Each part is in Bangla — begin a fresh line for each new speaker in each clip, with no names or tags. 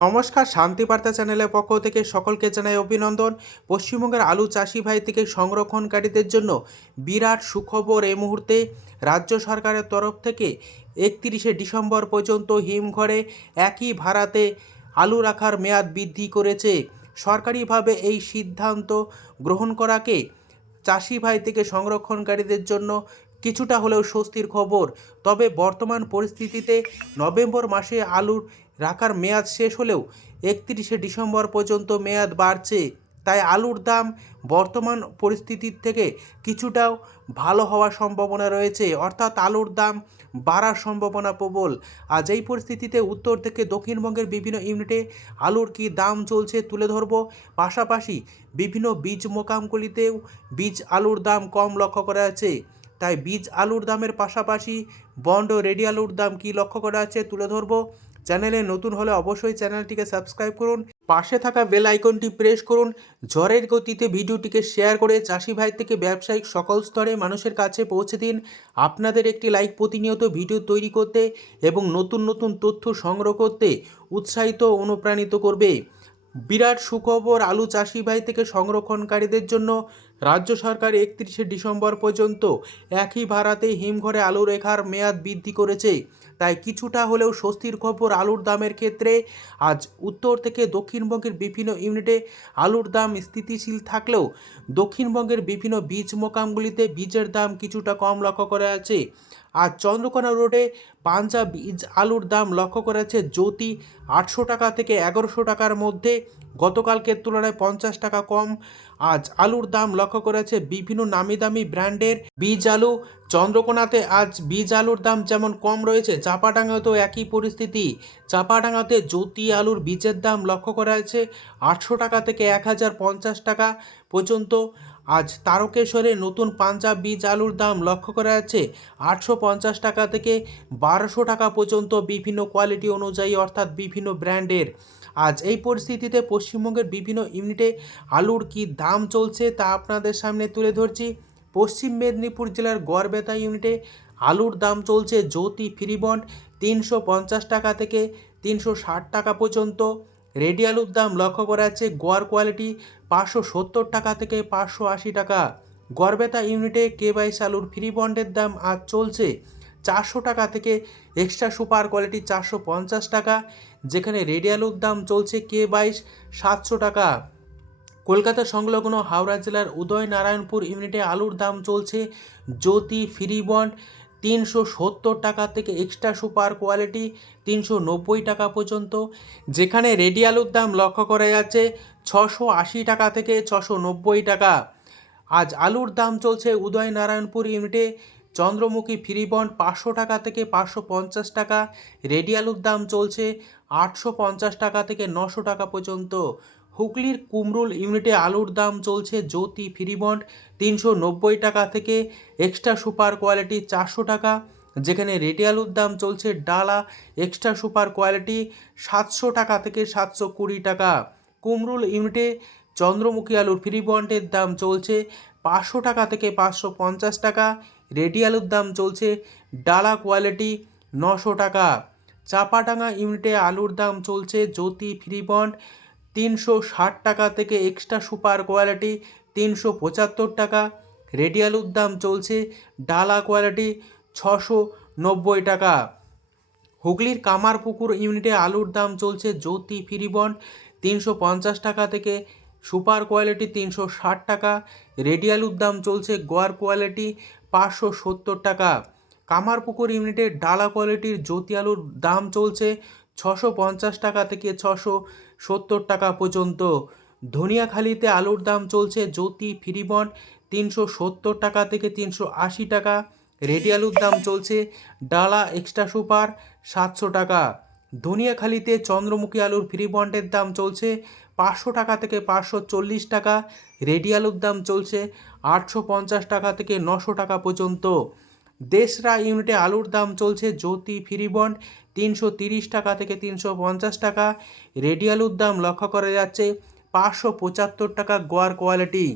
নমস্কার শান্তিবার্তা চ্যানেলের পক্ষ থেকে সকলকে জানাই অভিনন্দন। পশ্চিমবঙ্গের আলু চাষি ভাই থেকে সংরক্ষণকারীদের জন্য বিরাট সুখবর এই মুহূর্তে। রাজ্য সরকারের তরফ থেকে একত্রিশে ডিসেম্বর পর্যন্ত হিমঘরে একই ভাড়াতে আলু রাখার মেয়াদ বৃদ্ধি করেছে। সরকারিভাবে এই সিদ্ধান্ত গ্রহণ করাকে চাষি ভাই থেকে সংরক্ষণকারীদের জন্য কিছুটা হলেও স্বস্তির খবর। তবে বর্তমান পরিস্থিতিতে নভেম্বর মাসে আলুর রাখার মেয়াদ শেষ হলেও একত্রিশে ডিসেম্বর পর্যন্ত মেয়াদ বাড়ছে। তাই আলুর দাম বর্তমান পরিস্থিতির থেকে কিছুটাও ভালো হওয়ার সম্ভাবনা রয়েছে। অর্থাৎ আলুর দাম বাড়ার সম্ভাবনা প্রবল। আজ এই পরিস্থিতিতে উত্তর থেকে দক্ষিণবঙ্গের বিভিন্ন ইউনিটে আলুর কী দাম চলছে তুলে ধরব। পাশাপাশি বিভিন্ন বীজ মোকামগুলিতেও বীজ আলুর দাম কম লক্ষ্য করা যাচ্ছে। তাই বীজ আলুর দামের পাশাপাশি বন্ড রেডি আলুর দাম কী লক্ষ্য করা আছে তুলে ধরবো। চ্যানেলে নতুন হলে অবশ্যই চ্যানেলটিকে সাবস্ক্রাইব করুন, পাশে থাকা বেল আইকনটি প্রেস করুন, ঝড়ের গতিতে ভিডিওটিকে শেয়ার করে চাষি ভাই থেকে ব্যবসায়িক সকল স্তরে মানুষের কাছে পৌঁছে দিন, আপনাদের একটি লাইক প্রতিনিয়ত ভিডিও তৈরি করতে এবং নতুন নতুন তথ্য সংগ্রহ করতে উৎসাহিত অনুপ্রাণিত করবে। বিরাট সুখবর আলু চাষি ভাই থেকে সংরক্ষণকারীদের জন্য রাজ্য সরকার একত্রিশে ডিসেম্বর পর্যন্ত একই ভাড়াতে হিমঘরে আলু রেখার মেয়াদ বৃদ্ধি করেছে। তাই কিছুটা হলেও স্বস্তির খবর আলুর দামের ক্ষেত্রে। আজ উত্তর থেকে দক্ষিণবঙ্গের বিভিন্ন ইউনিটে আলুর দাম স্থিতিশীল থাকলেও দক্ষিণবঙ্গের বিভিন্ন বীজ মোকামগুলিতে বীজের দাম কিছুটা কম লক্ষ্য করা আছে আর চন্দ্রকোনা রোডে পাঞ্জাব বীজ আলুর দাম লক্ষ্য করা যাচ্ছে জ্যোতি আটশো টাকা থেকে এগারোশো টাকার মধ্যে। গতকালকের তুলনায় পঞ্চাশ টাকা কম। আজ আলুর দাম লক্ষ্য করেছে বিভিন্ন নামি দামি ব্র্যান্ডের বীজ আলু। চন্দ্রকোনাতে আজ বীজ আলুর দাম যেমন কম রয়েছে, চাপাডাঙ্গাতেও একই পরিস্থিতি। চাপাডাঙ্গাতে জ্যোতি আলুর বীজের দাম লক্ষ্য করা হয়েছে আটশো টাকা থেকে এক হাজার পঞ্চাশ টাকা পর্যন্ত। আজ তারকেশ্বরে নতুন পাঞ্জাব বীজ আলুর দাম লক্ষ্য করা যাচ্ছে। আটশো পঞ্চাশ টাকা থেকে বারোশো টাকা পর্যন্ত বিভিন্ন কোয়ালিটি অনুযায়ী অর্থাৎ বিভিন্ন ব্র্যান্ডের। আজ এই পরিস্থিতিতে পশ্চিমবঙ্গের বিভিন্ন ইউনিটে আলুর কি দাম চলছে তা আপনাদের সামনে তুলে ধরছি। পশ্চিম মেদিনীপুর জেলার গড়বেতা ইউনিটে আলুর দাম চলছে জ্যোতি ফ্রিবন্ড তিনশো পঞ্চাশ টাকা থেকে তিনশো ষাট টাকা পর্যন্ত। রেডি আলুর দাম লক্ষ্য করা যাচ্ছে গড় কোয়ালিটি পাঁচশো সত্তর টাকা থেকে পাঁচশো আশি টাকা। গড়বেতা ইউনিটে কে বাইশ আলুর ফ্রি বন্ডের দাম আজ চলছে চারশো টাকা থেকে এক্সট্রা সুপার কোয়ালিটি চারশো পঞ্চাশ টাকা, যেখানে রেডি আলুর দাম চলছে কে বাইশ সাতশো টাকা। কলকাতা সংলগ্ন হাওড়া জেলার উদয় নারায়ণপুর ইউনিটে আলুর দাম চলছে জ্যোতি ফ্রি বন্ড তিনশো সত্তর টাকা থেকে এক্সট্রা সুপার কোয়ালিটি তিনশো নব্বই টাকা পর্যন্ত, যেখানে রেডি আলুর দাম লক্ষ্য করা যাচ্ছে ছশো আশি টাকা থেকে ছশো নব্বই টাকা। আজ আলুর দাম চলছে উদয় নারায়ণপুর ইউনিটে চন্দ্রমুখী ফ্রি বন্ড পাঁচশো টাকা থেকে পাঁচশো পঞ্চাশ টাকা রেডি আলুর দাম চলছে আটশো পঞ্চাশ টাকা থেকে নশো টাকা পর্যন্ত। হুগলির কুমরুল ইউনিটে আলুর দাম চলছে জ্যোতি ফ্রি বন্ড তিনশো নব্বই টাকা থেকে এক্সট্রা সুপার কোয়ালিটি চারশো টাকা, যেখানে রেডি আলুর দাম চলছে ডালা এক্সট্রা সুপার কোয়ালিটি সাতশো টাকা থেকে সাতশো কুড়ি টাকা। কুমরুল ইউনিটে চন্দ্রমুখী আলুর ফ্রি বন্ডের দাম চলছে পাঁচশো টাকা থেকে পাঁচশো পঞ্চাশ টাকা রেডি আলুর দাম চলছে ডালা কোয়ালিটি নশো টাকা। চাপাডাঙ্গা ইউনিটে আলুর দাম চলছে জ্যোতি ফ্রি বন্ড তিনশো ষাট টাকা থেকে এক্সট্রা সুপার কোয়ালিটি তিনশো পঁচাত্তর টাকা। রেডি আলুর দাম চলছে, ডালা কোয়ালিটি ছশো নব্বই টাকা। হুগলির কামারপুকুর ইউনিটে আলুর দাম চলছে, জ্যোতি ফ্রি বন্ড তিনশো পঞ্চাশ টাকা থেকে সুপার কোয়ালিটি তিনশো ষাট টাকা। রেডি আলুর দাম চলছে, গোয়ার কোয়ালিটি পাঁচশো সত্তর টাকা। কামারপুকুর ইউনিটের ডালা কোয়ালিটির জ্যোতি আলুর দাম চলছে, ছশো পঞ্চাশ টাকা থেকে ছশো সত্তর টাকা পর্যন্ত। ধনিয়াখালিতে আলুর দাম চলছে জ্যোতি ফ্রিবন্ড তিনশো সত্তর টাকা থেকে তিনশো আশি টাকা। রেডি আলুর দাম চলছে ডালা এক্সট্রা সুপার সাতশো টাকা। ধনিয়াখালিতে চন্দ্রমুখী আলুর ফ্রি বন্ডের দাম চলছে পাঁচশো টাকা থেকে পাঁচশো চল্লিশ টাকা। রেডি আলুর দাম চলছে আটশো পঞ্চাশ টাকা থেকে নশো টাকা পর্যন্ত। দেশরা ইউনিটে আলুর দাম চলছে জ্যোতি ফ্রি বন্ড, তিনশো তিরিশ টাকা থেকে তিনশো পঞ্চাশ টাকা। রেডি আলুর দাম লক্ষ্য করা যাচ্ছে পাঁচশো পঁচাত্তর টাকা গোয়ার কোয়ালিটি।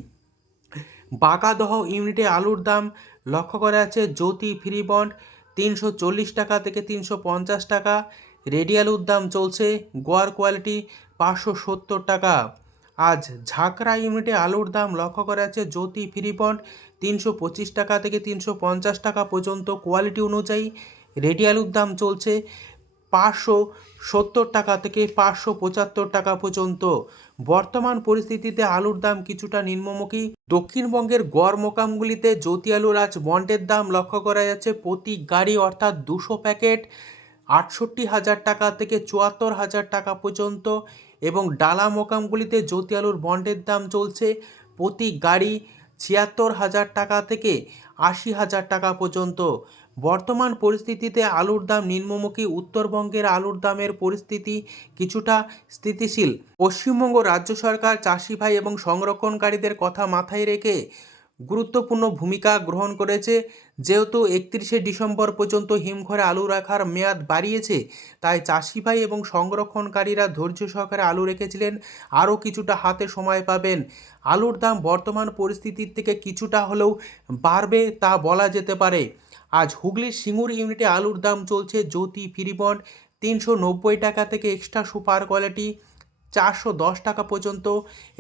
বাঁকাদহ ইউনিটে আলুর দাম লক্ষ্য করা যাচ্ছে জ্যোতি ফ্রি বন্ড, তিনশো চল্লিশ টাকা থেকে তিনশো পঞ্চাশ টাকা। রেডি আলুর দাম চলছে গোয়ার কোয়ালিটি পাঁচশো সত্তর টাকা। আজ ঝাঁকড়া ইউনিটে আলুর দাম লক্ষ্য করা যাচ্ছে জ্যোতি ফ্রি বন্ড তিনশো পঁচিশ টাকা থেকে তিনশো পঞ্চাশ টাকা পর্যন্ত কোয়ালিটি অনুযায়ী রেডি আলুর দাম চলছে পাঁচশো সত্তর টাকা থেকে পাঁচশো পঁচাত্তর টাকা পর্যন্ত। বর্তমান পরিস্থিতিতে আলুর দাম কিছুটা নিম্নমুখী। দক্ষিণবঙ্গের গড় মোকামগুলিতে জ্যোতি আলুর আজ বন্ডের দাম লক্ষ্য করা যাচ্ছে প্রতি গাড়ি অর্থাৎ দুশো প্যাকেট আটষট্টি হাজার টাকা থেকে চুয়াত্তর হাজার টাকা পর্যন্ত এবং ডালা মোকামগুলিতে জ্যোতি আলুর বন্ডের দাম চলছে প্রতি গাড়ি ছিয়াত্তর হাজার টাকা থেকে আশি হাজার টাকা পর্যন্ত। বর্তমান পরিস্থিতিতে আলুর দাম নিম্নমুখী। উত্তরবঙ্গের আলুর দামের পরিস্থিতি কিছুটা স্থিতিশীল। পশ্চিমবঙ্গ রাজ্য সরকার চাষি ভাই এবং সংরক্ষণকারীদের কথা মাথায় রেখে গুরুত্বপূর্ণ ভূমিকা গ্রহণ করেছে। যেহেতু একত্রিশে ডিসেম্বর পর্যন্ত হিমঘরে আলু রাখার মেয়াদ বাড়িয়েছে, তাই চাষি ভাই এবং সংরক্ষণকারীরা ধৈর্য সহকারে আলু রেখেছিলেন। আরও কিছুটা হাতে সময় পাবেন। আলুর দাম বর্তমান পরিস্থিতির থেকে কিছুটা হলেও বাড়বে তা বলা যেতে পারে। আজ হুগলির সিঙ্গুর ইউনিটে আলুর দাম চলছে জ্যোতি ফিরিবন। তিনশো নব্বই টাকা থেকে এক্সট্রা সুপার কোয়ালিটি, চারশো দশ টাকা পর্যন্ত।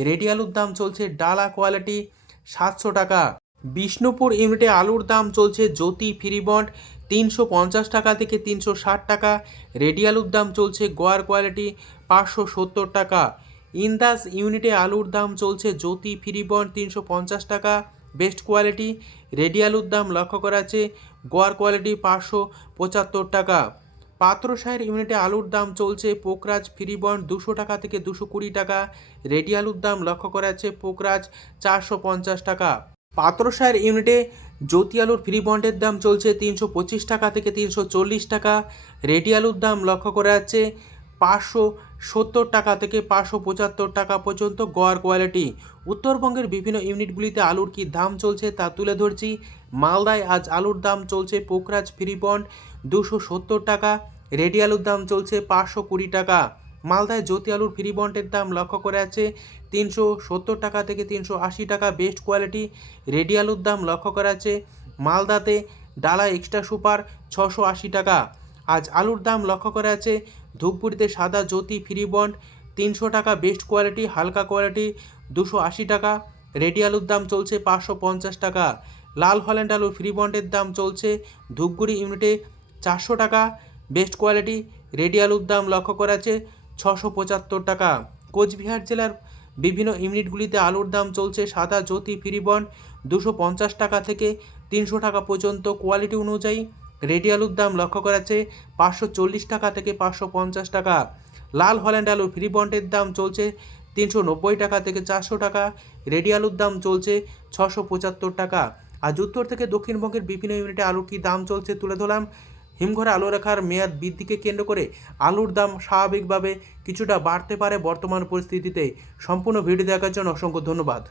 রেডি আলুর দাম চলছে ডালা কোয়ালিটি। সাতশো টাকা। বিষ্ণুপুর ইউনিটে আলুর দাম চলছে জ্যোতি ফ্রিবন্ড তিনশো পঞ্চাশ টাকা থেকে তিনশো ষাট টাকা। রেডি আলুর দাম চলছে গোয়ার কোয়ালিটি, পাঁচশো সত্তর টাকা। ইন্দাস ইউনিটে আলুর দাম চলছে জ্যোতি ফ্রিবন্ড তিনশো পঞ্চাশ টাকা, বেস্ট কোয়ালিটি। রেডি আলুর দাম লক্ষ্য করা আছে গোয়ার কোয়ালিটি পাঁচশো পঁচাত্তর টাকা। পাত্রসাহের ইউনিটে আলুর দাম চলছে, পোকরাজ ফ্রিবন্ড দুশো টাকা থেকে দুশো কুড়ি টাকা, রেডি আলুর দাম লক্ষ্য করা যাচ্ছে পোকরাজ চারশো পঞ্চাশ টাকা। পাত্রসায়ের ইউনিটে জ্যোতি আলুর ফ্রি বন্ডের দাম চলছে তিনশো পঁচিশ টাকা থেকে তিনশো চল্লিশ টাকা, রেডি আলুর দাম লক্ষ্য করা যাচ্ছে পাঁচশো সত্তর টাকা থেকে পাঁচশো পঁচাত্তর টাকা পর্যন্ত গোয়ার কোয়ালিটি। উত্তরবঙ্গের বিভিন্ন ইউনিটগুলিতে আলুর কী দাম চলছে তা তুলে ধরছি। মালদায় আজ আলুর দাম চলছে পোকরাজ ফ্রি বন্ড দুশো সত্তর টাকা, রেডি আলুর দাম চলছে পাঁচশো কুড়ি টাকা। মালদায় জ্যোতি আলুর ফ্রি বন্ডের দাম লক্ষ্য করে আছে তিনশো সত্তর টাকা থেকে তিনশো আশি টাকা বেস্ট কোয়ালিটি, রেডি আলুর দাম লক্ষ্য করা আছে মালদাতে ডালা এক্সট্রা সুপার ছশো আশি টাকা। আজ আলুর দাম লক্ষ্য করা আছে ধূপগুড়িতে সাদা জ্যোতি ফ্রি বন্ড, তিনশো টাকা বেস্ট কোয়ালিটি, হালকা কোয়ালিটি, দুশো আশি টাকা। রেডি আলুর দাম চলছে পাঁচশো পঞ্চাশ টাকা। লাল হল্যান্ড আলু ফ্রি বন্ডের দাম চলছে ধূপগুড়ি ইউনিটে চারশো টাকা, বেস্ট কোয়ালিটি। রেডি আলুর দাম লক্ষ্য করা আছে ছশো পঁচাত্তর টাকা। কোচবিহার জেলার বিভিন্ন ইউনিটগুলিতে আলুর দাম চলছে সাদা জ্যোতি ফ্রি বন্ড, দুশো পঞ্চাশ টাকা থেকে তিনশো টাকা পর্যন্ত। কোয়ালিটি অনুযায়ী রেডি আলুর দাম লক্ষ্য করা পাঁচশো চল্লিশ টাকা থেকে পাঁচশো পঞ্চাশ টাকা। লাল হল্যান্ড আলু ফ্রি বন্ডের দাম চলছে তিনশো নব্বই টাকা থেকে চারশো টাকা। রেডি আলুর দাম চলছে ছশো পঁচাত্তর টাকা। আজ উত্তর থেকে দক্ষিণবঙ্গের বিভিন্ন ইউনিটে আলুর কী দাম চলছে তুলে ধরলাম। হিমঘরে আলু রাখার মেয়াদ বৃদ্ধিকে কেন্দ্র করে আলুর দাম স্বাভাবিকভাবে কিছুটা বাড়তে পারে বর্তমান পরিস্থিতিতে। সম্পূর্ণ ভিডিও দেখার জন্য অসংখ্য ধন্যবাদ।